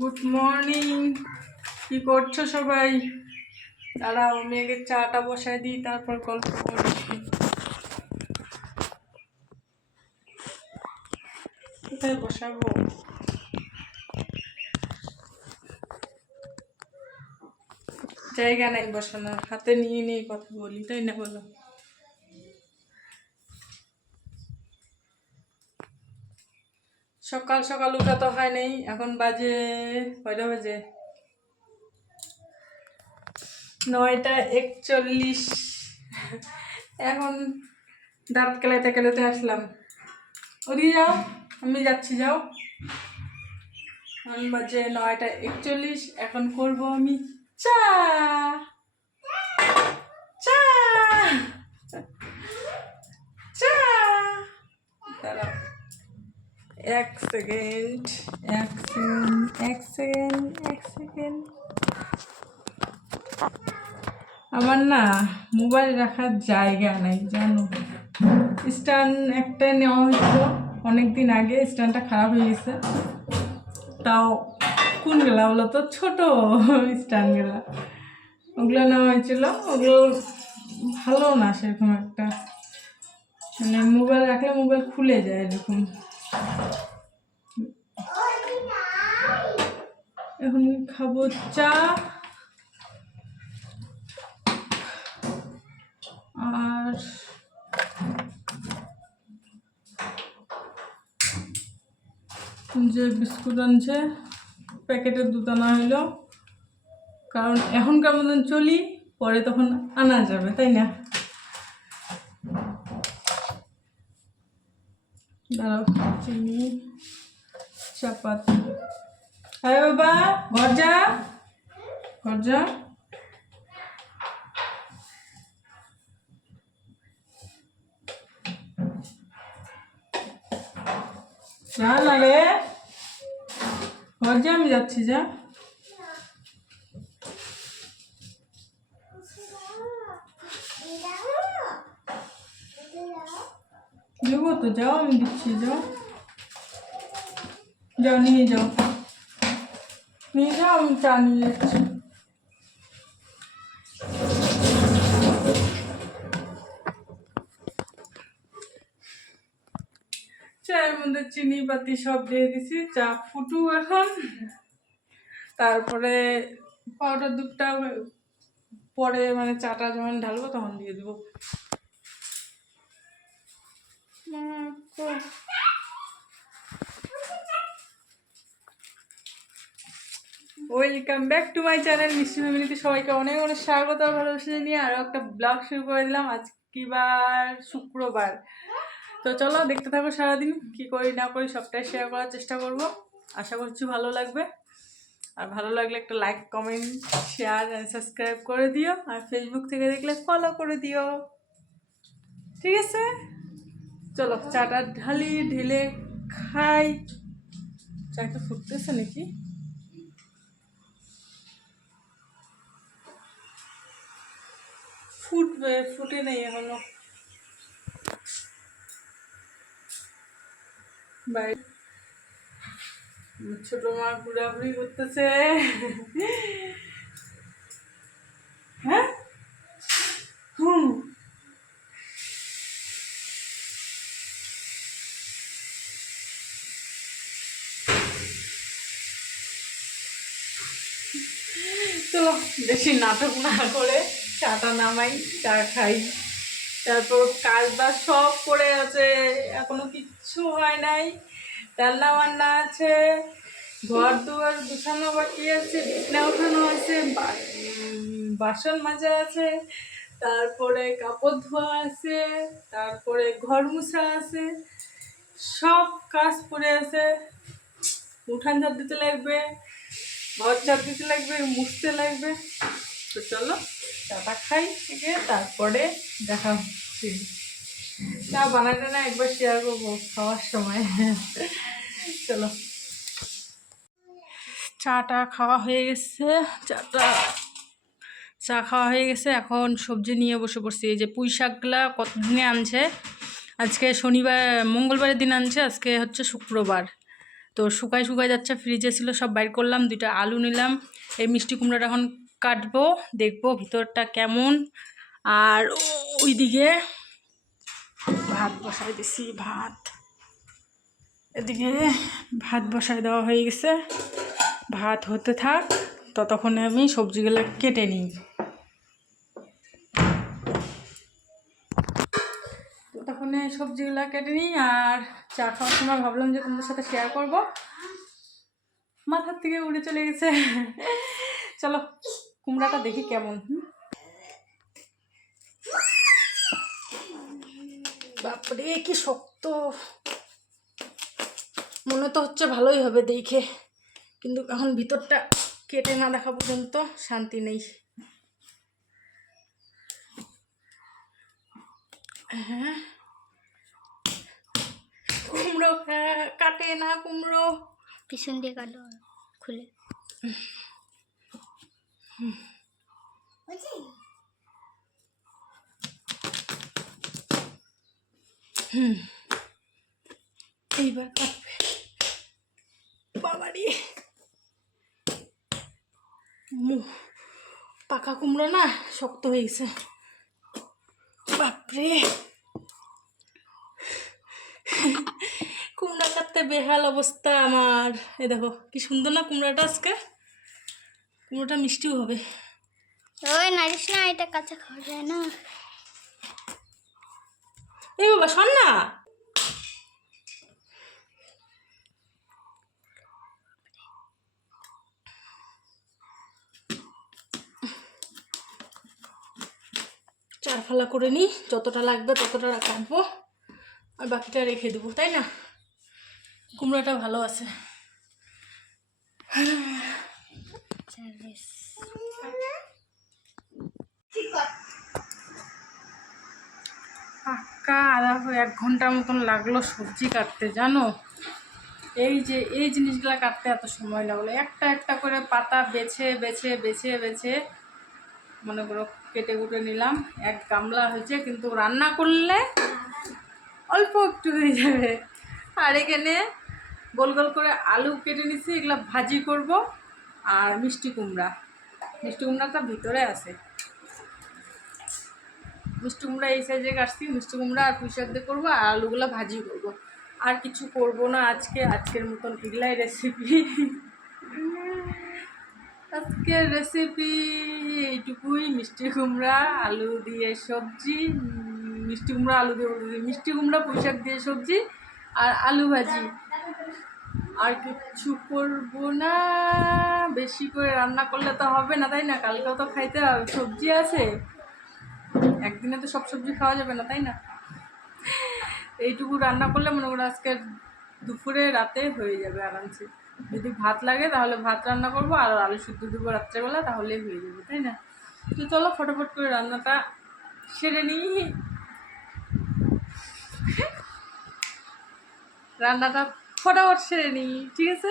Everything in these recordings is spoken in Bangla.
Good morning. কি করছো সবাই? দাঁড়াও, আমি আগে চাটা বসাই দিই, তারপর গল্প করছি। কোথায় বসাবো? জায়গা নাই বসানোর, হাতে নিয়ে নিয়ে কথা বলি, তাই না বলো? সকাল সকাল উঠা তো হয় নাই, এখন বাজে কয়টা বাজে? 9:41। এখন দাঁত কেলাতে কেলাতে আসলাম। ওদিকে যাও, আমি যাচ্ছি, যাও। এখন বাজে 9:41। এখন করবো আমি চা। চা চা দাঁড়াও, এক সেকেন্ড। আমার না মোবাইল রাখার জায়গা নাই, জানো। স্ট্যান্ড একটা নেওয়া হয়েছিল অনেকদিন আগে, স্ট্যান্ডটা খারাপ হয়ে গেছে। তাও কোন গেলা বলো তো, ছোট স্ট্যান্ড গেলা, ওগুলো নেওয়া হয়েছিল। ওগুলো ভালো না সেরকম একটা, মানে মোবাইল রাখলে মোবাইল খুলে যায় এরকম। এখন খাবো চা আর যে বিস্কুট আনছে প্যাকেটের দুধ আনা হইলো, কারণ এখনকার মতন চলি, পরে তখন আনা যাবে, তাই না? দাঁড়াও, চিনি, চাপাতি। আরে বাবা, ঘর যা, ঘর যা। যা না রে, ঘর যা, আমি যাচ্ছি, যা। দেবো তো, যাও, আমি দিচ্ছি, যাও। যাও, নিয়ে যাও, নিয়ে যাও, আমি চা নিয়ে যাচ্ছি। চায়ের মধ্যে চিনি পাতি সব দিয়ে দিছি, চা ফুটু এখন। তারপরে পাউডার দুধটা পরে, মানে চাটা যখন ঢালবো তখন দিয়ে দেবো। Welcome back to my channel মিষ্টি ফ্যামিলিতে সবাইকে অনেক অনেক স্বাগত আর ভালোবাসা নিয়ে আরও একটা ব্লগ শুরু করে দিলাম। আজ কি বার? শুক্রবার। তো চলো দেখতে থাকো, সারাদিন কি করি না করি সবটাই শেয়ার করার চেষ্টা করব। আশা করছি ভালো লাগবে, আর ভালো লাগলে একটা like, comment, share and subscribe করে দিও, আর ফেসবুক থেকে দেখলে ফলো করে দিও, ঠিক আছে? চলো চাটা ঢালি, ঢেলে খাই। চাটা ফুটতেছে নাকি? ফুটবে, ফুটে নেই এখনো। বাই। ছোট মা ঘোরাঘুরি করতেছে। হ্যাঁ, হুম। চলো বেশি নাটক না করে চাটা নামাই, চা খাই। তারপর কাজ বাজ সব পড়ে আছে, এখনো কিচ্ছু হয় নাই। রান্না বান্না আছে, ঘর দুয়ার গুছানো বাকি আছে, বিছনা উঠানো আছে, বাসন মাজা আছে, তারপরে কাপড় ধোয়া আছে, তারপরে ঘর মুছা আছে, সব কাজ পড়ে আছে। উঠান ঝাড় দিতে লাগবে, ঘর ঝাড় দিতে লাগবে, মুছতে লাগবে। তো চলো চাটা খাই থেকে, তারপরে দেখা হচ্ছে। চা বানাতে না একবার শেয়ার করবো খাওয়ার সময়। চলো, চাটা খাওয়া হয়ে গেছে, চা খাওয়া হয়ে গেছে। এখন সবজি নিয়ে বসে পড়ছি। এই যে পুঁই শাকগুলা কতদিনে আনছে, আজকে শনিবার, মঙ্গলবারের দিন আনছে, আজকে হচ্ছে শুক্রবার। তো শুকায় শুকায় যাচ্ছে, ফ্রিজে ছিল সব বাইর করলাম, 2টা আলু নিলাম। এই মিষ্টি কুমড়াটা এখন কাটবো, দেখবো ভিতরটা কেমন। আর ওইদিকে ভাত বসাই দিছি, এদিকে ভাত বসাই দেওয়া হয়ে গেছে। ভাত হতে থাক, ততক্ষণে আমি সবজিগুলো কেটে নিই। ততক্ষণে সবজিগুলো কেটে নিই, আর চা খাওয়ার সময় ভাবলাম যে তোমাদের সাথে শেয়ার করব, মাথার থেকে উড়ে চলে গেছে। চলো কুমড়াটা দেখি কেমন। বাপরে কি শক্ত, মনে তো হচ্ছে ভালোই হবে দেখে, কিন্তু এখন ভিতরটা কেটে না দেখা পর্যন্ত শান্তি নেই। হ্যাঁ কুমড়ো, হ্যাঁ কাটে না কুমড়ো, পিছন দিয়ে কাটো খুলে। এইবার কাটবে। বাবারি পাকা কুমড়ো না শক্ত হয়ে গেছে, বাপরে কুমড়া কাটতে বেহাল অবস্থা আমার। এই দেখো কি সুন্দর না কুমড়াটা, আজকে কুমড়োটা মিষ্টিও হবে। ওই নারিস না, এটা কাঁচা খাওয়া যায় না। এই বাবা শোন না, চার ফালা করে নিই, যতটা লাগবে ততটা কাটবো আর বাকিটা রেখে দেবো, তাই না? কুমড়াটা ভালো আছে। পাক্কা আধা 1 ঘন্টার মতন লাগলো সবজি কাটতে, জানো? এই জিনিসগুলো কাটতে এত সময় লাগলো, একটা একটা করে পাতা বেছে বেছে বেছে বেছে মনে করো কেটে কুটে নিলাম। 1 গামলা হয়েছে, কিন্তু রান্না করলে অল্প একটু হয়ে যাবে। আর এখানে গোল গোল করে আলু কেটে নিচ্ছি, এগুলো ভাজি করব। আর মিষ্টি কুমড়াটা ভিতরে আছে, মিষ্টি কুমড়া এই সাইজে কাটছি। মিষ্টি কুমড়া আর পুঁই শাক দিয়ে করবো, আর আলুগুলো ভাজি করব। আর কিছু করব না আজকের মতন এগুলাই রেসিপি। আজকের রেসিপি এইটুকুই, মিষ্টি কুমড়া আলু দিয়ে সবজি, মিষ্টি কুমড়া আলু দিয়ে, মিষ্টি কুমড়া পুঁই শাক দিয়ে সবজি আর আলু ভাজি। আর কিছু করব না, বেশি করে রান্না করলে তো হবে না, তাই না? কালকেও তো খাইতে হবে, সবজি আছে, একদিনে তো সব সবজি খাওয়া যাবে না, তাই না? এইটুকু রান্না করলে মনে করো আজকে দুপুরে রাতে হয়ে যাবে আরামসে। যদি ভাত লাগে তাহলে ভাত রান্না করবো, আর আলু সিদ্ধ দেবো রাত্রেবেলা, তাহলেই হয়ে যাবে, তাই না? তো চলো ফটাফট করে রান্নাটা সেরে নিই, রান্নাটা ফটাফট সেরে নিই, ঠিক আছে?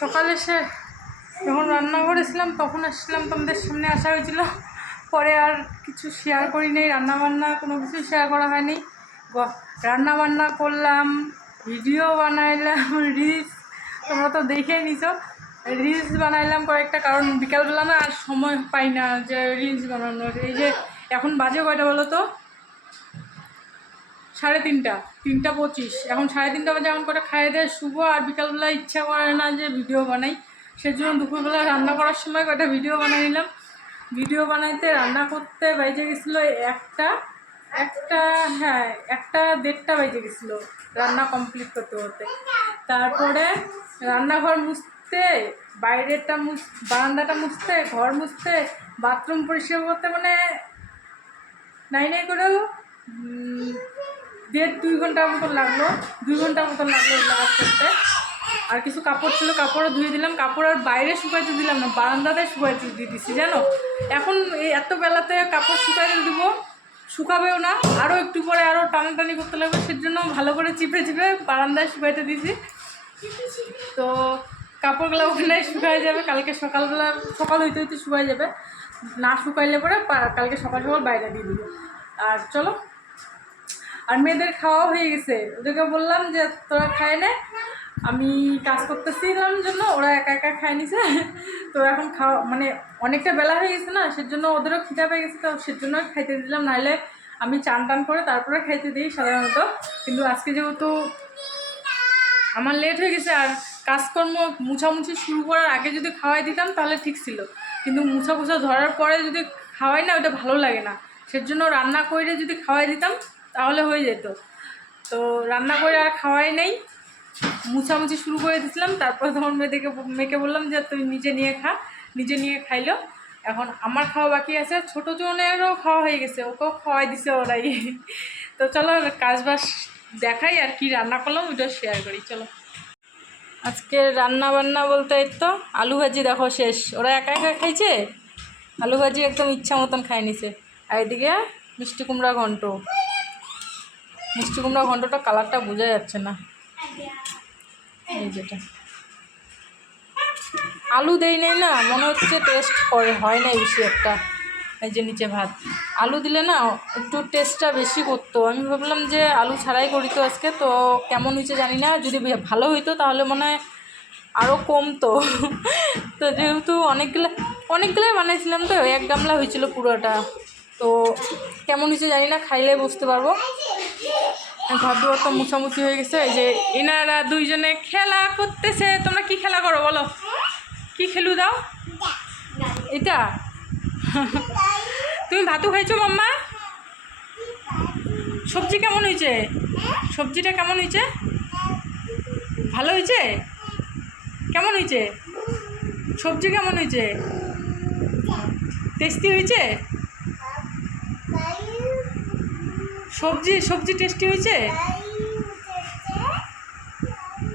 সকালে যখন রান্না করেছিলাম তখন আসছিলাম, তোমাদের সামনে আসা হয়েছিল, পরে আর কিছু শেয়ার করি নেই, রান্নাবান্না কোনো কিছু শেয়ার করা হয়নি। রান্নাবান্না করলাম, ভিডিও বানাইলাম, রিলস তোমরা তো দেখেই নিছো, রিলস বানাইলাম কয়েকটা, কারণ বিকালবেলা না আর সময় পাই না যে রিলস বানানোর। এই যে এখন বাজে কয়টা বলো তো, 3:30, এখন 3:30 বাজে, এখন করে খাইয়ে দেয় শুভ। আর বিকালবেলা ইচ্ছা করে না যে ভিডিও বানাই, সেজন্য দুপুরবেলা রান্না করার সময় কয়টা ভিডিও বানাই নিলাম। ভিডিও বানাইতে রান্না করতে বেজে গেছিলো 1টা, হ্যাঁ 1:30 বেজে গেছিলো রান্না কমপ্লিট করতে করতে। তারপরে রান্নাঘর মুছতে, বাইরেটা বারান্দাটা মুছতে, ঘর মুছতে, বাথরুম পরিষ্কার করতে, মানে নাই করেও 1.5-2 ঘন্টার মতন লাগলো, 2 ঘন্টার মতন লাগলো এগুলো কাজ করতে। আর কিছু কাপড় ছিল, কাপড়ও ধুয়ে দিলাম, কাপড় আর বাইরে শুকাইতে দিলাম না, বারান্দাতে শুকাইতে দিয়ে দিচ্ছি, জানো? এখন এই এত বেলাতে কাপড় শুকাইতে দেবো, শুকাবেও না, আরও একটু পরে আরও টানাটানি করতে লাগবে, সেজন্য ভালো করে চিপে চিপে বারান্দায় শুকাইতে দিয়েছি। তো কাপড়গুলো ওখানে শুকাই যাবে, কালকে সকালবেলা, সকাল হইতে হইতে শুকাই যাবে, না শুকাইলে পরে কালকে সকাল সকাল বাইরে দিয়ে দেবো। আর চলো আর মেয়েদের খাওয়া হয়ে গেছে, ওদেরকে বললাম যে তোরা খায় নে, আমি কাজ করতেছিলাম জন্য ওরা একা একা খায় নিছে। তো এখন খাওয়া মানে অনেকটা বেলা হয়ে গেছে না, সেজন্য ওদেরও খিদা পেয়ে গেছে, তো সেজন্য খাইতে দিলাম, নাহলে আমি চান টান করে তারপরে খাইতে দিই সাধারণত। কিন্তু আজকে যেহেতু আমার লেট হয়ে গেছে আর কাজকর্ম মুছামুছি শুরু করার আগে যদি খাওয়াই দিতাম তাহলে ঠিক ছিল, কিন্তু মুছা মুছা ধরার পরে যদি খাওয়াই না ওটা ভালো লাগে না, সেজন্য রান্না করে যদি খাওয়াই দিতাম তাহলে হয়ে যেত। তো রান্না করে আর খাওয়াই নেই, মুছামুছি শুরু করে দিয়েছিলাম, তারপর তখন মেয়েকে বললাম যে তুমি নিজে নিয়ে খা, নিজে নিয়ে খাইলো। এখন আমার খাওয়া বাকি আছে, ছোটো জনেরও খাওয়া হয়ে গেছে, ওকেও খাওয়াই দিছে ওরাই। তো চলো কাজবাজ দেখাই আর কি রান্না করলাম ওইটা শেয়ার করি। চলো আজকে রান্না বান্না বলতে এই তো আলু ভাজি দেখো শেষ, ওরা একা একা খাইছে, আলু ভাজি একদম ইচ্ছা মতন খাই নিছে। আর এদিকে মিষ্টি কুমড়া ঘন্ট, মিষ্টি কুমড়া ঘন্টটা কালারটা বোঝা যাচ্ছে না, এই যেটা আলু দেই নেই না, মনে হচ্ছে টেস্ট করে হয় না বেশি একটা। এই যে নিচে ভাত, আলু দিলে না একটু টেস্টটা বেশি করতো, আমি ভাবলাম যে আলু ছাড়াই করি তো আজকে, তো কেমন হয়েছে জানি না, যদি ভালো হইতো তাহলে মনে হয় আরও কমতো। তো যেহেতু অনেকগুলাই বানাইছিলাম, তো এক গামলা হয়েছিল পুরোটা, তো কেমন হয়েছে জানি না, খাইলে বুঝতে পারবো। ঘর দুয়ার তো মুছামুছি হয়ে গেছে, এই যে এনারা দুইজনে খেলা করতেছে। তোমরা কি খেলা করো বলো, কি খেলু দাও এটা? তুমি ভাতু খাইছো মাম্মা? সবজি কেমন হয়েছে? সবজিটা কেমন হয়েছে? ভালো হয়েছে? কেমন হয়েছে সবজি, কেমন হয়েছে? টেস্টি হয়েছে? সবজি টেস্টি হয়েছে?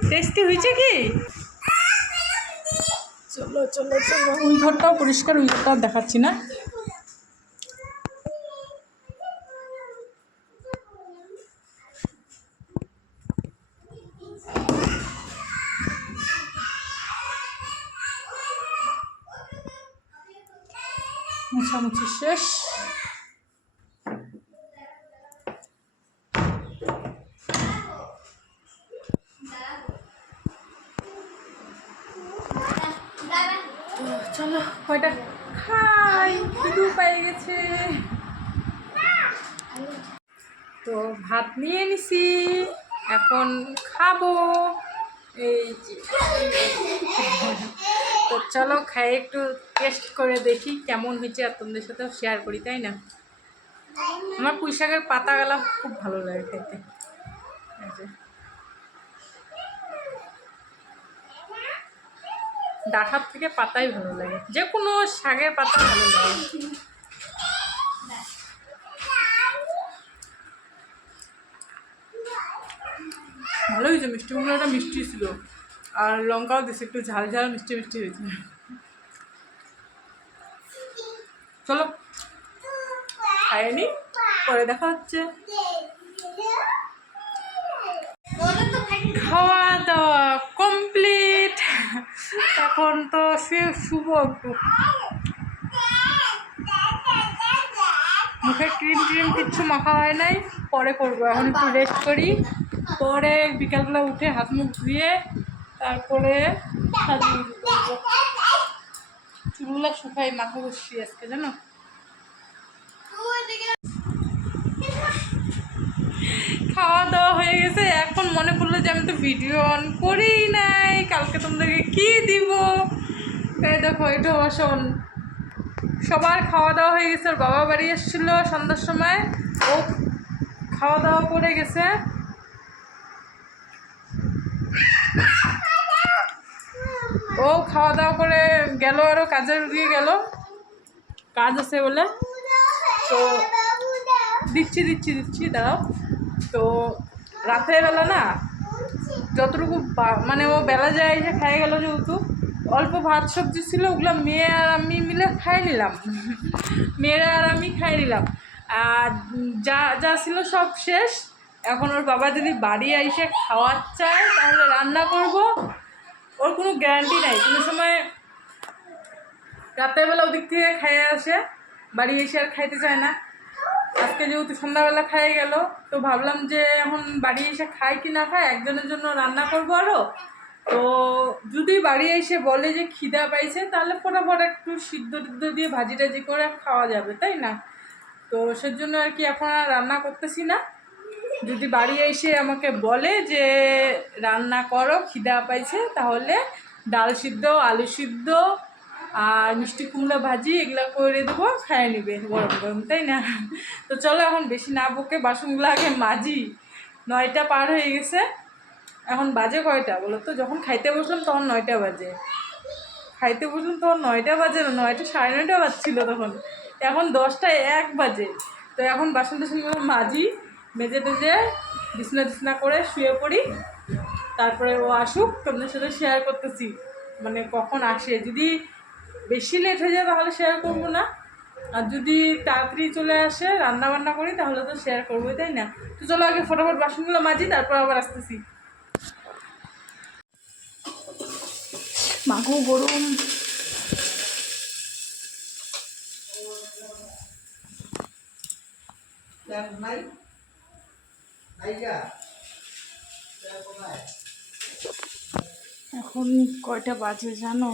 টেস্টি হয়েছে কি? চলো চলো চলো, ওই ঘরটাও পরিষ্কার, ওই ঘরটাও দেখাচ্ছি না। মোছামুছি শেষ, চলো কয়টা খাই, খিদু পেয়ে গেছে। তো ভাত নিয়ে নিছি, এখন খাবো। এই যে তো চলো খাই, একটু টেস্ট করে দেখি কেমন হয়েছে, আর তোমাদের সাথেও শেয়ার করি, তাই না? আমার পুঁই শাকের পাতাগুলা খুব ভালো লাগে খেতে, এই যে ডাঁটার থেকে পাতাই ভালো লাগে, যে কোনো শাকের পাতা ভালো লাগে। ভালো হয়েছে, মিষ্টি কুমড়োটা মিষ্টি ছিল, আর লঙ্কাও দিচ্ছে একটু ঝাল ঝাল মিষ্টি মিষ্টি হয়েছে। চলো খাইনি, পরে দেখা হচ্ছে। খাওয়া দাওয়া কমপ্লিট, এখন তো শুভ একটু মুখে ক্রিম কিচ্ছু মাখা হয় নাই, পরে করবো, এখন একটু রেস্ট করি, পরে বিকালবেলা উঠে হাত মুখ ধুয়ে তারপরে সাজিয়ে করবো। চুলগুলো শুকাই, মাথা বসছি আজকে জানো। খাওয়া দাওয়া হয়ে গেছে, এখন মনে পড়লো যে আমি তো ভিডিও অন করেই নাই, কালকে তোমাদেরকে কি দিব। এই দেখো এটা শোন, সবার খাওয়া দাওয়া হয়ে গেছে, ওর বাবা বাড়ি এসেছিল সন্ধ্যার সময়, ও খাওয়া দাওয়া করে গেছে। ও খাওয়া দাওয়া করে গেল, আরও কাজে দিয়ে গেল, কাজ আছে বলে। তো দিচ্ছি দাঁড়াও। তো রাতের বেলা না যতটুকু মানে ও বেলা যায় এসে খাই গেল, যেহেতু অল্প ভাত সবজি ছিল, ওগুলো মেয়ে আর আমি মিলে খাই নিলাম, মেয়েরা আর আমি খাই নিলাম, আর যা যা ছিল সব শেষ। এখন ওর বাবা যদি বাড়ি এসে খাওয়ার চায় তাহলে রান্না করব, ওর কোনো গ্যারান্টি নাই, কোনো সময় রাতের বেলা ওদিক থেকে খাইয়ে আসে, বাড়ি এসে আর খাইতে চায় না। আজকে যেহেতু সন্ধ্যাবেলা খাই গেল, তো ভাবলাম যে এখন বাড়ি এসে খাই কি না খাই, একজনের জন্য রান্না করবো আরও। তো যদি বাড়ি এসে বলে যে খিদা পাইছে, তাহলে ফটাফট একটু সিদ্ধ টিদ্ধ দিয়ে ভাজি টাজি করে খাওয়া যাবে, তাই না? তো সেজন্য আর কি এখন আর রান্না করতেছি না। যদি বাড়ি এসে আমাকে বলে যে রান্না করো খিদা পাইছে, তাহলে ডাল সিদ্ধ, আলু সিদ্ধ আর মিষ্টি কুমড়া ভাজি এগুলো করে দেবো, খাইয়ে নিবে গরম গরম, তাই না? তো চলো এখন বেশি না বকে বাসনগুলো আগে মাজি। 9টা পার হয়ে গেছে। এখন বাজে কয়টা বলো তো? যখন খাইতে বসলাম তখন 9টা বাজে। খাইতে বসলাম তখন 9টা বাজে না, 9টা সাড়ে 9টা বাজছিল তখন। এখন 10টা 1 বাজে। তো এখন বাসন টাসনগুলো মাজি, মেজে টেজে বিছনা টিছনা করে শুয়ে পড়ি। তারপরে ও আসুক, তোমাদের সাথে শেয়ার করতেছি মানে কখন আসে। যদি বেশি লেট হয়ে যায় তাহলে শেয়ার করবো না, আর যদি তাড়াতাড়ি চলে আসে রান্না বান্না করি তাহলে তো শেয়ার করবোই, তাই না? তো চলো আগে ফটাফট বাসনগুলো মাজি, তারপর আবার আসতেছি। মাগো গরম। এখন কয়টা বাজে জানো?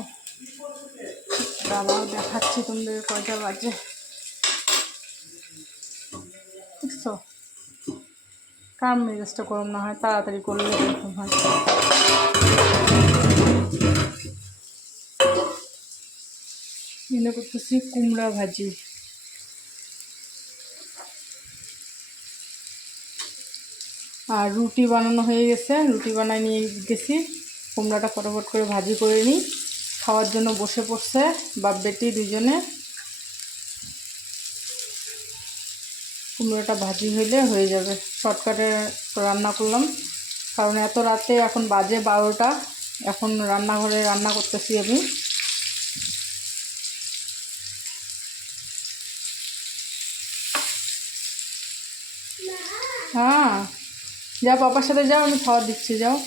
দাঁড়াও দেখাচ্ছি তোমাদের কয়টা বাজে। বুঝছো, কার মেজাজটা গরম না হয়, তাড়াতাড়ি করলে এরকম হয়। মনে করতেছি কুমড়া ভাজি। আর রুটি বানানো হয়ে গেছে, রুটি বানায় নিয়ে গেছি। কুমড়াটা ফটাফট করে ভাজি করে নিই। খাওয়ার জন্য বসে পড়ছে বাপ বেটি দুজনে। কুমড়োটা ভাজি হইলে হয়ে যাবে, শর্টকাটে রান্না করলাম। কারণ এত রাতে, এখন বাজে 12টা, এখন রান্নাঘরে রান্না করতেছি আমি। হ্যাঁ যাও, পাপার সাথে যাও, আমি খাওয়া দিচ্ছি, যাও।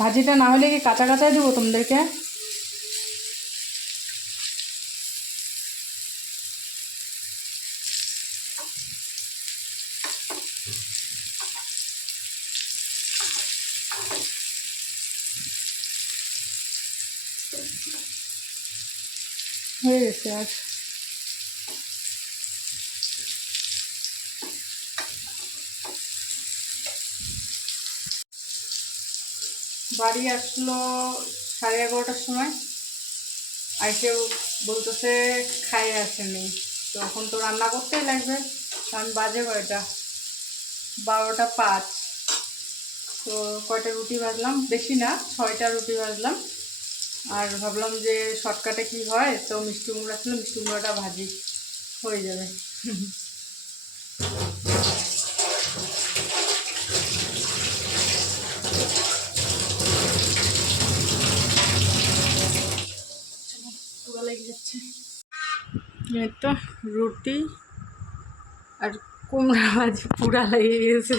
ভাজিটা না হলে কি কাঁচা কাঁচাই দেবো তোমাদেরকে? হয়ে গেছে আজ। বাড়ি আসলো 11:30টার সময়। আইসে বলতেছে খাই আসেনি। তো এখন তো রান্না করতেই লাগবে, কারণ বাজে কয়টা, 12টা 5। তো কয়টা রুটি ভাজলাম, বেশি না, 6টা রুটি ভাজলাম। আর ভাবলাম যে শর্টকাটে কি হয়, তো মিষ্টি কুমড়া ছিল, মিষ্টি কুমড়াটা ভাজি হয়ে যাবে। পুরো লেগে যাচ্ছে। এই তো রুটি আর কুমড়া ভাজি পুরা লেগে গেছে।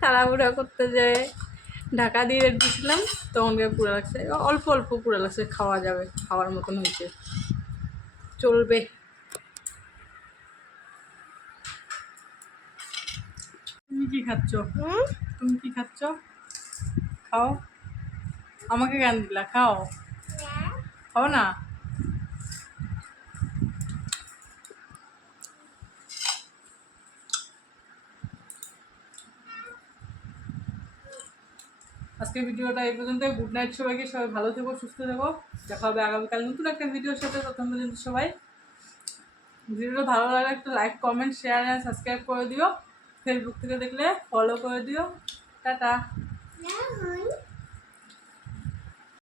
তাড়াহুড়া করতে যায় ঢাকা দিয়ে রেখেছিলাম, তখনকে পুরা লাগছে। অল্প অল্প পুরা লাগছে, খাওয়া যাবে, খাওয়ার মতন হয়েছে, চলবে। তুমি কি খাচ্ছ? তুমি কি খাচ্ছ? খাও। আমাকে কেন দিলা? খাও, খাও না। আজকের ভিডিওটা এই পর্যন্ত। গুড নাইট সবাইকে। সবাই ভালো থেকো, সুস্থ থেকো। দেখা হবে আগামীকাল নতুন একটা ভিডিওর সাথে। তখন পর্যন্ত সবাই, ভিডিওটা ভালো লাগলে একটা লাইক, কমেন্ট, শেয়ার আর সাবস্ক্রাইব করে দিও। ফেসবুক থেকে দেখলে ফলো করে দিও। টাটা।